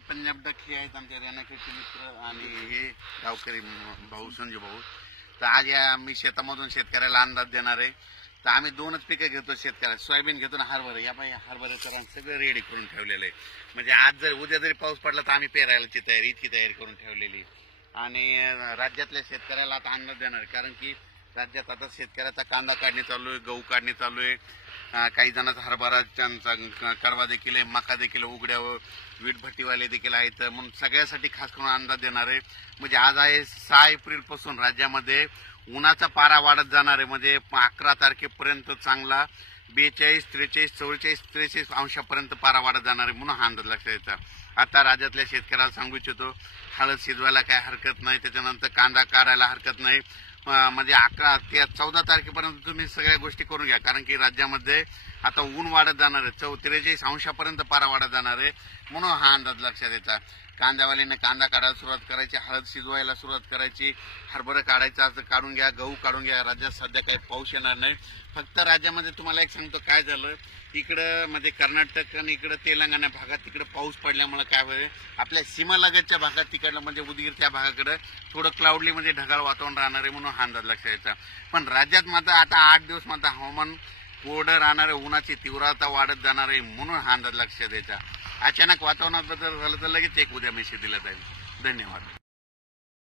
Punjab duck हे आहेत आमच्या रेणाखेडचे मित्र आणि हे गावकरी भाऊ संजू भाऊ. तर आज या मी शेतामधून शेतकऱ्याला अंदाज देणार आहे. तर आम्ही दोनच पिकं घेतो शेतकऱ्याला, सोयाबीन घेतो ना हरभरा. या बाई हरभऱ्याचं रान सगळं रेडी करून ठेवलेलं आहे. म्हणजे आज जर उद्या जरी पाऊस पडला तर आम्ही पेरायलाची तयारी इतकी तयारी करून ठेवलेली. आणि राज्यातल्या शेतकऱ्याला आता अंदाज देणार आहे, कारण की राज्यात आता शेतकऱ्याचा कांदा काढणी चालू आहे, गहू काढणी चालू आहे, काही जणांचा हरभराचा कडवा देखील आहे, मका देखील उघड्यावर, वीट भट्टीवाले देखील आहेत. म्हणून सगळ्यासाठी खास करून अंदाज देणार आहे. म्हणजे आज आहे 6 एप्रिल पासून राज्यामध्ये उन्हाचा पारा वाढत जाणार आहे. म्हणजे 11 तारखेपर्यंत चांगला 42, 43, 44, 43 अंशापर्यंत पारा वाढत जाणार आहे. म्हणून हा अंदाज लक्षात द्यायचा. आता राज्यातल्या शेतकऱ्याला सांगू इच्छितो, हळद शिजवायला काय हरकत नाही, त्याच्यानंतर कांदा काढायला हरकत नाही. म्हणजे 11 ते 14 तारखेपर्यंत तुम्ही सगळ्या गोष्टी करून घ्या, कारण की राज्यामध्ये आता ऊन वाढत जाणार आहे. 43 अंशापर्यंत पारा वाढत जाणार आहे. म्हणून हा अंदाज लक्षात द्यायचा. कांद्यावाल्याने कांदा काढायला सुरुवात करायची, हळद शिजवायला सुरुवात करायची, हरभरा काढायचा असं काढून घ्या, गहू काढून घ्या. राज्यात सध्या काही पाऊस येणार नाही. फक्त राज्यामध्ये तुम्हाला एक सांगतो काय झालं, इकडं म्हणजे कर्नाटक आणि इकडं तेलंगणा भागात तिकडे पाऊस पडल्यामुळे काय होईल, आपल्या सीमालगतच्या भागात तिकडलं म्हणजे उदगीर त्या भागाकडे थोडं क्लाउडली म्हणजे ढगाळ वातावरण राहणार आहे. म्हणून हा अंदाज लक्षात द्यायचा. पण राज्यात मात्र आता 8 दिवस मात्र हवामान कोरडं राहणार आहे, उन्हाची तीव्रता वाढत जाणार आहे. म्हणून हा अंदाज लक्षात द्यायचा. अचानक वातावरणात बदल झालं तर लगेच एक उद्या मेसेज दिला जाईल. धन्यवाद.